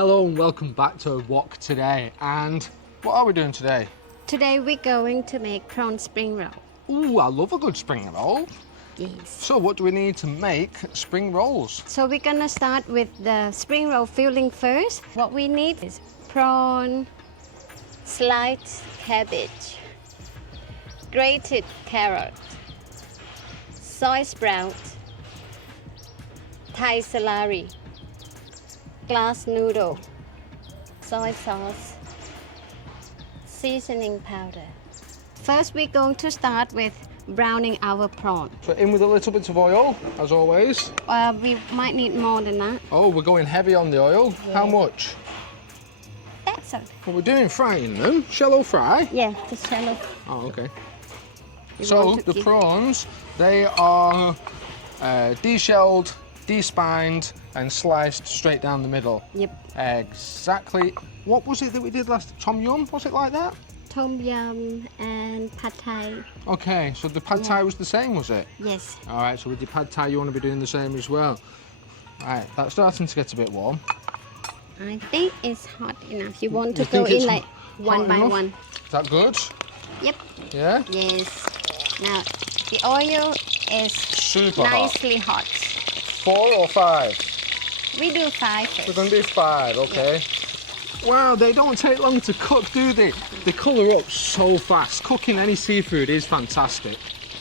Hello and welcome back to Wok today. And what are we doing today? Today we're going to make prawn spring roll. Ooh, I love a good spring roll. Yes. So what do we need to make spring rolls? So we're gonna start with the spring roll filling first. What we need is prawn, sliced cabbage, grated carrot, soy sprout, Thai celery, glass noodle, soy sauce, seasoning powder. First we're going to start with browning our prawn. So in with a little bit of oil, as always. We might need more than that. Oh, we're going heavy on the oil. Yeah. How much? That's okay. Well, we're doing frying them. Shallow fry? Yeah, just shallow. Oh, okay. You So want to the prawns, they are de-shelled, de-spined and sliced straight down the middle. Yep. Exactly. What was it that we did last? Tom yum? Was it like that? Tom yum and pad thai. Okay, so the pad thai was the same, was it? Yes. All right, so with your pad thai, you want to be doing the same as well. All right, that's starting to get a bit warm. I think it's hot enough. You want to You go think it's in like hot one by enough? one. Is that good? Yep. Yeah? Yes. Now, the oil is Super hot. nicely hot. 4 or 5? We do 5 first. We're going to do 5, okay. Wow, they don't take long to cook, do they? They colour up so fast. Cooking any seafood is fantastic.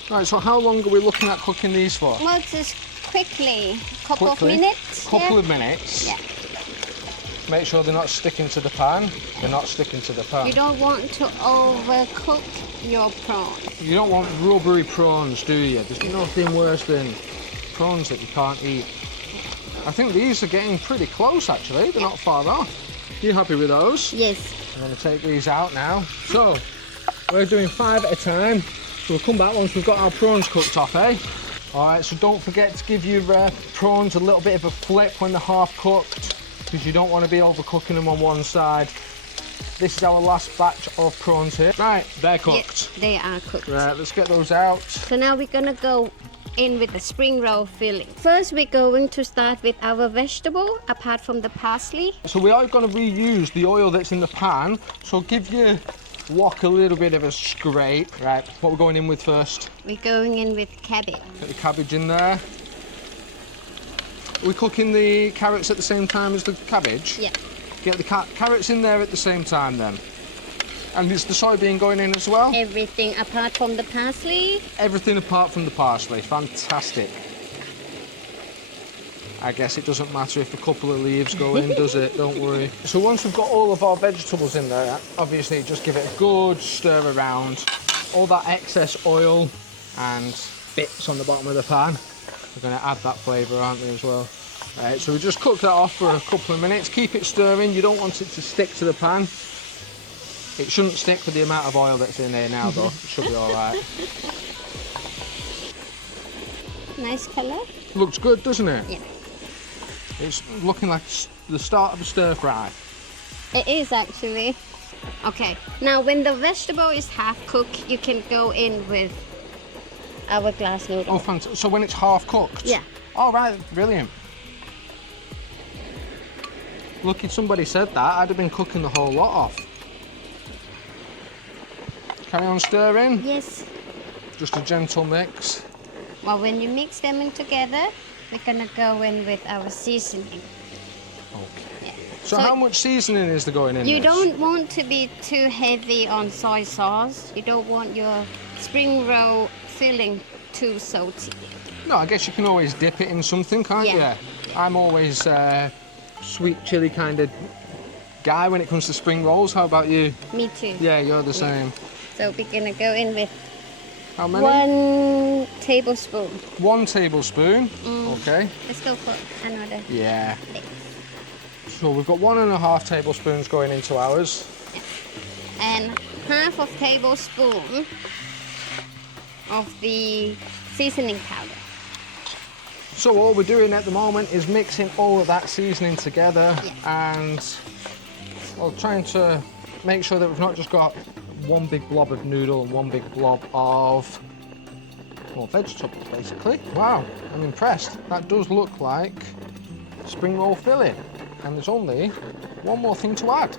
Right, so how long are we looking at cooking these for? Well, just quickly, couple Quickly? of minutes. Couple yeah. of minutes. Yeah. Make sure they're not sticking to the pan. They're not sticking to the pan. You don't want to overcook your prawn. You don't want rubbery prawns, do you? There's nothing worse than prawns that you can't eat. I think these are getting pretty close, actually. They're not far off. You happy with those? Yes. I'm going to take these out now. So, we're doing 5 at a time. So we'll come back once we've got our prawns cooked off, eh? All right, so don't forget to give your prawns a little bit of a flip when they're half cooked, because you don't want to be overcooking them on one side. This is our last batch of prawns here. Right, they're cooked. Yeah, they are cooked. Right, let's get those out. So now we're gonna go in with the spring roll filling. First, we're going to start with our vegetable, apart from the parsley. So we are going to reuse the oil that's in the pan. So give your wok a little bit of a scrape. Right, what we're going in with first? We're going in with cabbage. Get the cabbage in there. Are we cooking the carrots at the same time as the cabbage? Yeah. Get the carrots in there at the same time then. And is the soybean going in as well? Everything apart from the parsley. Everything apart from the parsley. Fantastic. I guess it doesn't matter if a couple of leaves go in, does it? Don't worry. So once we've got all of our vegetables in there, obviously just give it a good stir around. All that excess oil and bits on the bottom of the pan. We're going to add that flavour, aren't we, as well? Right, so we just cook that off for a couple of minutes. Keep it stirring. You don't want it to stick to the pan. It shouldn't stick with the amount of oil that's in here now, though. It should be all right. Nice colour. Looks good, doesn't it? Yeah. It's looking like the start of a stir fry. It is actually. Okay, now when the vegetable is half cooked, you can go in with our glass noodle. Oh, fantastic. So when it's half cooked? Yeah. All right, brilliant. Lucky somebody said that. I'd have been cooking the whole lot off. Carry on stirring. Yes. Just a gentle mix. Well, when you mix them in together, we're gonna go in with our seasoning. Okay. Yeah. So how much seasoning is there going in You this? don't want to be too heavy on soy sauce. You don't want your spring roll filling too salty. No, I guess you can always dip it in something, can't Yeah. you? I'm always sweet chili kind of guy when it comes to spring rolls. How about you? Me too. Yeah, you're the same. So we're gonna go in with How many? 1 tablespoon. 1 tablespoon. Okay. Let's go for another. Yeah. So we've got 1.5 tablespoons going into ours. And half of tablespoon of the seasoning powder. So all we're doing at the moment is mixing all of that seasoning together and well, trying to make sure that we've not just got one big blob of noodle and one big blob of vegetables, basically. Wow, I'm impressed. That does look like spring roll filling. and there's only one more thing to add.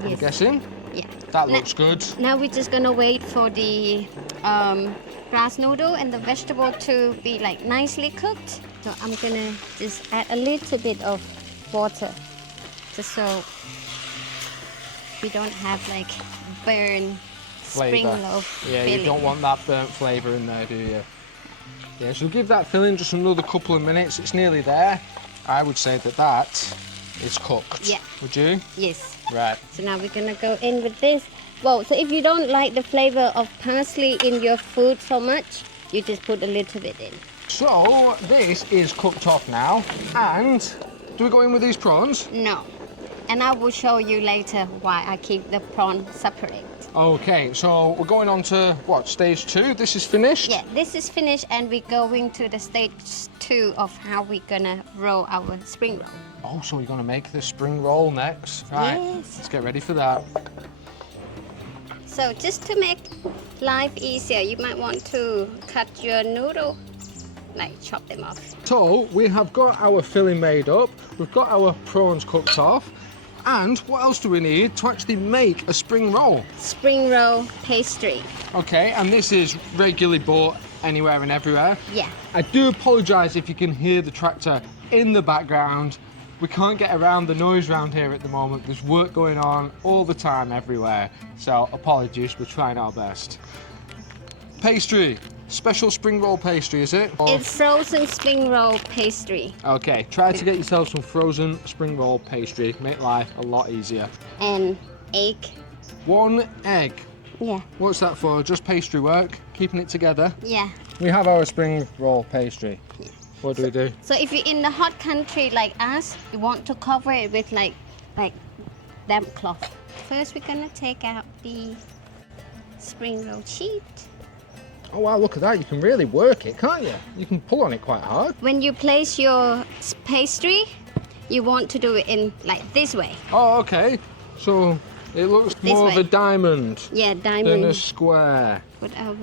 I'm Yes. guessing. Yeah. That looks good. Now we're just gonna wait for the grass noodle and the vegetable to be like nicely cooked. So I'm gonna just add a little bit of water, just so we don't have like burn spring Flavour. roll Yeah, filling. you don't want that burnt flavour in there, do you? Yeah, so give that filling just another couple of minutes. It's nearly there. I would say that is cooked. Yeah. Would you? Yes. Right. So now we're gonna go in with this. Well, so if you don't like the flavor of parsley in your food so much, you just put a little bit in. So this is cooked off now, and do we go in with these prawns? No. And I will show you later why I keep the prawn separate. Okay, so we're going on to what, stage 2? This is finished? Yeah, this is finished and we're going to the stage 2 of how we're gonna roll our spring roll. Oh, so we're gonna make the spring roll next. Right. Yes. Let's get ready for that. So just to make life easier, you might want to cut your noodle, like chop them off. So we have got our filling made up, we've got our prawns cooked off, and what else do we need to actually make a spring roll? Spring roll pastry. Okay, and this is regularly bought anywhere and everywhere. Yeah. I do apologise if you can hear the tractor in the background. We can't get around the noise around here at the moment. There's work going on all the time everywhere. So apologies, we're trying our best. Pastry, special spring roll pastry, is it? Or- It's frozen spring roll pastry Okay, try to get yourself some frozen spring roll pastry. Make life a lot easier. and egg. 1 egg. Yeah. What's that for? Just pastry work? Keeping it together? Yeah. We have our spring roll pastry. What do we do? So if you're in the hot country like us, you want to cover it with like damp cloth. First, we're gonna take out the spring roll sheet. Oh wow, look at that. You can really work it, can't you? You can pull on it quite hard. When you place your pastry, you want to do it in like this way. Oh, okay. So it looks This more of way. a diamond Yeah, than a diamond. square. Put our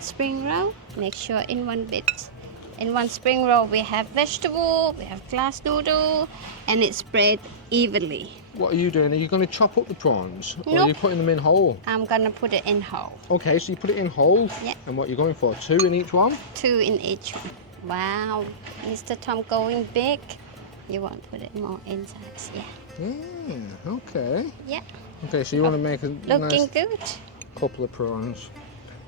spring roll. Make sure in one bit. In one spring roll, we have vegetable, we have glass noodle, and it's spread evenly. What are you doing? Are you going to chop up the prawns? Or are Nope. you putting them in whole? I'm gonna put it in whole. Okay, so you put it in whole. Yeah. And what you're going for? 2 in each one? 2 in each one. Wow, Mr. Tom going big. You want to put it more inside. Yeah. Yeah, okay. Yeah. Okay, so you want to make a Looking nice good. couple of prawns.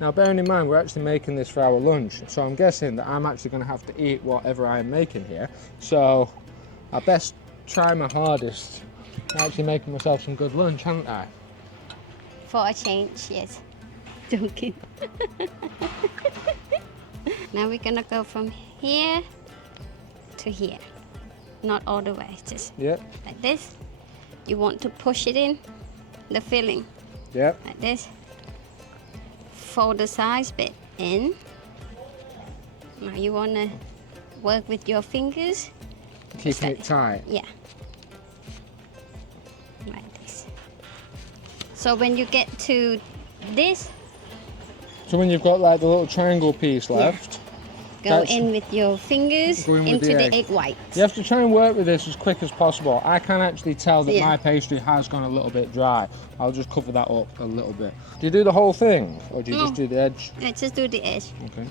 Now, bearing in mind, we're actually making this for our lunch, so I'm guessing that I'm actually going to have to eat whatever I am making here. So, I best try my hardest at actually making myself some good lunch, haven't I? For a change, yes. Joking. Now we're gonna go from here to here. Not all the way, just Yep, like this. You want to push it in, the filling, yep. like this. Fold the sides bit in. Now you wanna work with your fingers. Keeping it tight. Yeah. Like this. So when you get to this, So when you've got like the little triangle piece left, go That's- in with your fingers Go in with into the the egg. egg white. you have to try and work with this as quick as possible. I can actually tell that Yeah. my pastry has gone a little bit dry. I'll just cover that up a little bit. Do you do the whole thing, or do you just No. do the edge? Let's just do the edge. Okay.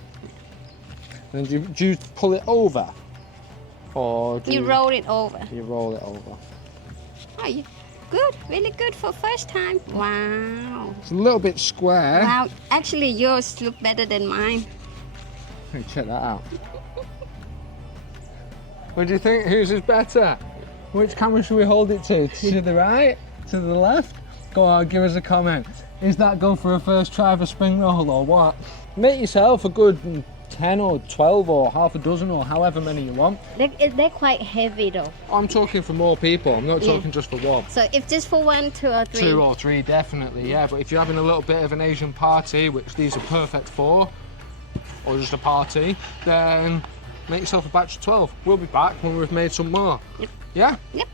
Then do you pull it over, or do You roll it over. You roll it over. Oh, you good, really good for first time. Wow. It's a little bit square. Wow, actually yours look better than mine. Hey, check that out. What do you think? Whose is better? Which camera should we hold it to? To the right? To the left? Go on, give us a comment. Is that go for a first try of a spring roll or what? Make yourself a good 10 or 12 or half a dozen or however many you want. They're quite heavy though. I'm talking for more people. I'm not Yeah. talking just for one. So if just for 1, 2 or 3. 2 or 3, definitely, yeah. But if you're having a little bit of an Asian party, which these are perfect for, or just a party, then make yourself a batch of 12. We'll be back when we've made some more. Yep. Yeah? Yep.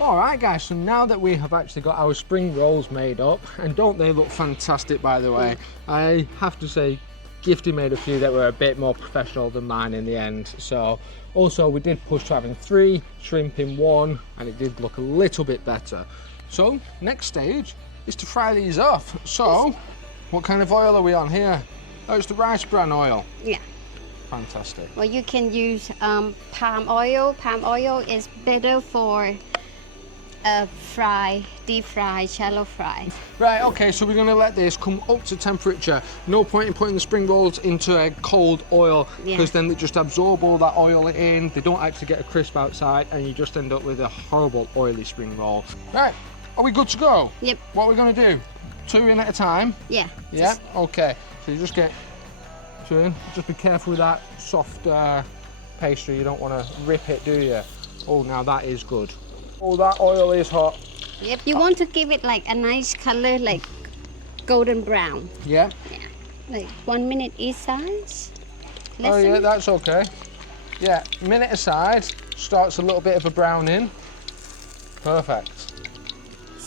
All right, guys, so now that we have actually got our spring rolls made up, and don't they look fantastic, by the way? I have to say, Gifty made a few that were a bit more professional than mine in the end. So also we did push to having 3 shrimp in one, and it did look a little bit better. So next stage is to fry these off. So what kind of oil are we on here? Oh, it's the rice bran oil. Yeah. Fantastic. Well, you can use palm oil. Palm oil is better for deep fry, shallow fry. Right, okay, so we're going to let this come up to temperature. No point in putting the spring rolls into a cold oil, because then they just absorb all that oil in, they don't actually get a crisp outside, and you just end up with a horrible oily spring roll. Right, are we good to go? Yep. What are we going to do? 2 in at a time? Yeah. Yeah, okay. So you just get 2 in. Just be careful with that soft pastry, you don't want to rip it, do you? Oh, now that is good. Oh, that oil is hot. Yep. You want to give it like a nice color, like golden brown. Yeah? Yeah. Like 1 minute each size. Oh yeah, that's okay. Yeah, minute aside, starts a little bit of a browning. Perfect.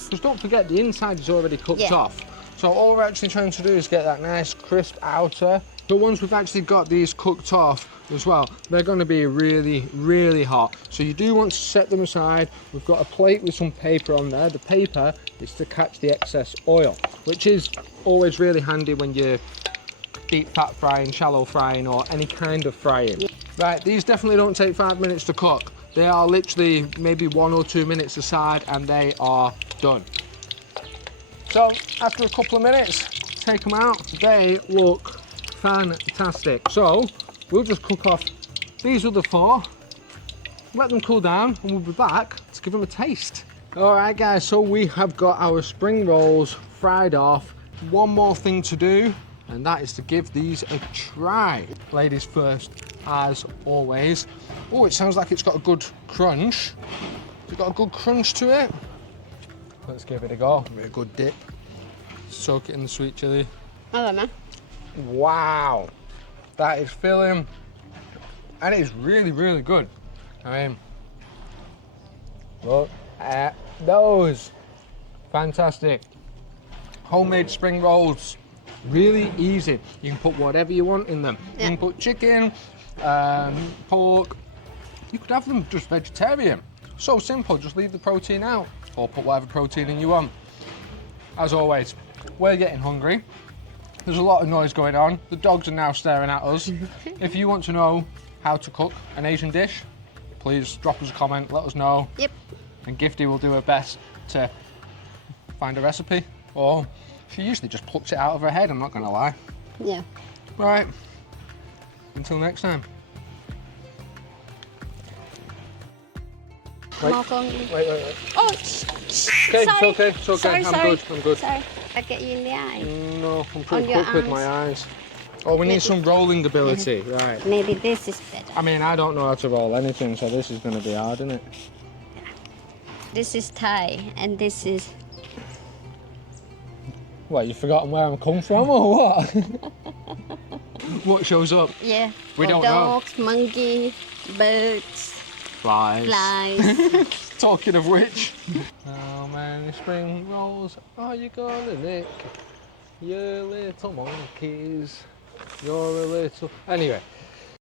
Just don't forget the inside is already cooked off. So all we're actually trying to do is get that nice crisp outer. So once we've actually got these cooked off as well, they're going to be really, really hot. So you do want to set them aside. We've got a plate with some paper on there. The paper is to catch the excess oil, which is always really handy when you're deep fat frying, shallow frying, or any kind of frying. Right, these definitely don't take 5 minutes to cook. They are literally maybe 1 or 2 minutes aside, and they are done. So after a couple of minutes, take them out. They look fantastic. So we'll just cook off these other 4, let them cool down, and we'll be back to give them a taste. All right, guys, so we have got our spring rolls fried off. One more thing to do, and that is to give these a try. Ladies first, as always. Oh, it sounds like it's got a good crunch. It's got a good crunch to it. Let's give it a go. Give it a good dip. Soak it in the sweet chilli. Wow, that is filling, and it is really, really good. I mean, look at those. Fantastic. Homemade spring rolls. Really easy. You can put whatever you want in them. You can put chicken, pork. You could have them just vegetarian. So simple, just leave the protein out or put whatever protein in you want. As always, we're getting hungry. There's a lot of noise going on. The dogs are now staring at us. If you want to know how to cook an Asian dish, please drop us a comment, let us know. Yep. And Gifty will do her best to find a recipe, or she usually just plucks it out of her head, I'm not going to lie. Yeah. Right, until next time. Wait. Wait. Oh, Okay, sorry. it's okay. I'm good. Sorry. I get you in the eye. No, I'm pretty On quick with my eyes. Oh, we need some rolling ability, right. Maybe this is better. I mean, I don't know how to roll anything, so this is going to be hard, isn't it? This is Thai, and this is... What, you've forgotten where I'm come from, or what? What shows up? Yeah. We don't dogs, monkey, birds, Flies. flies. Talking of which. How many spring rolls are you gonna lick? You little monkeys. You're a little... Anyway.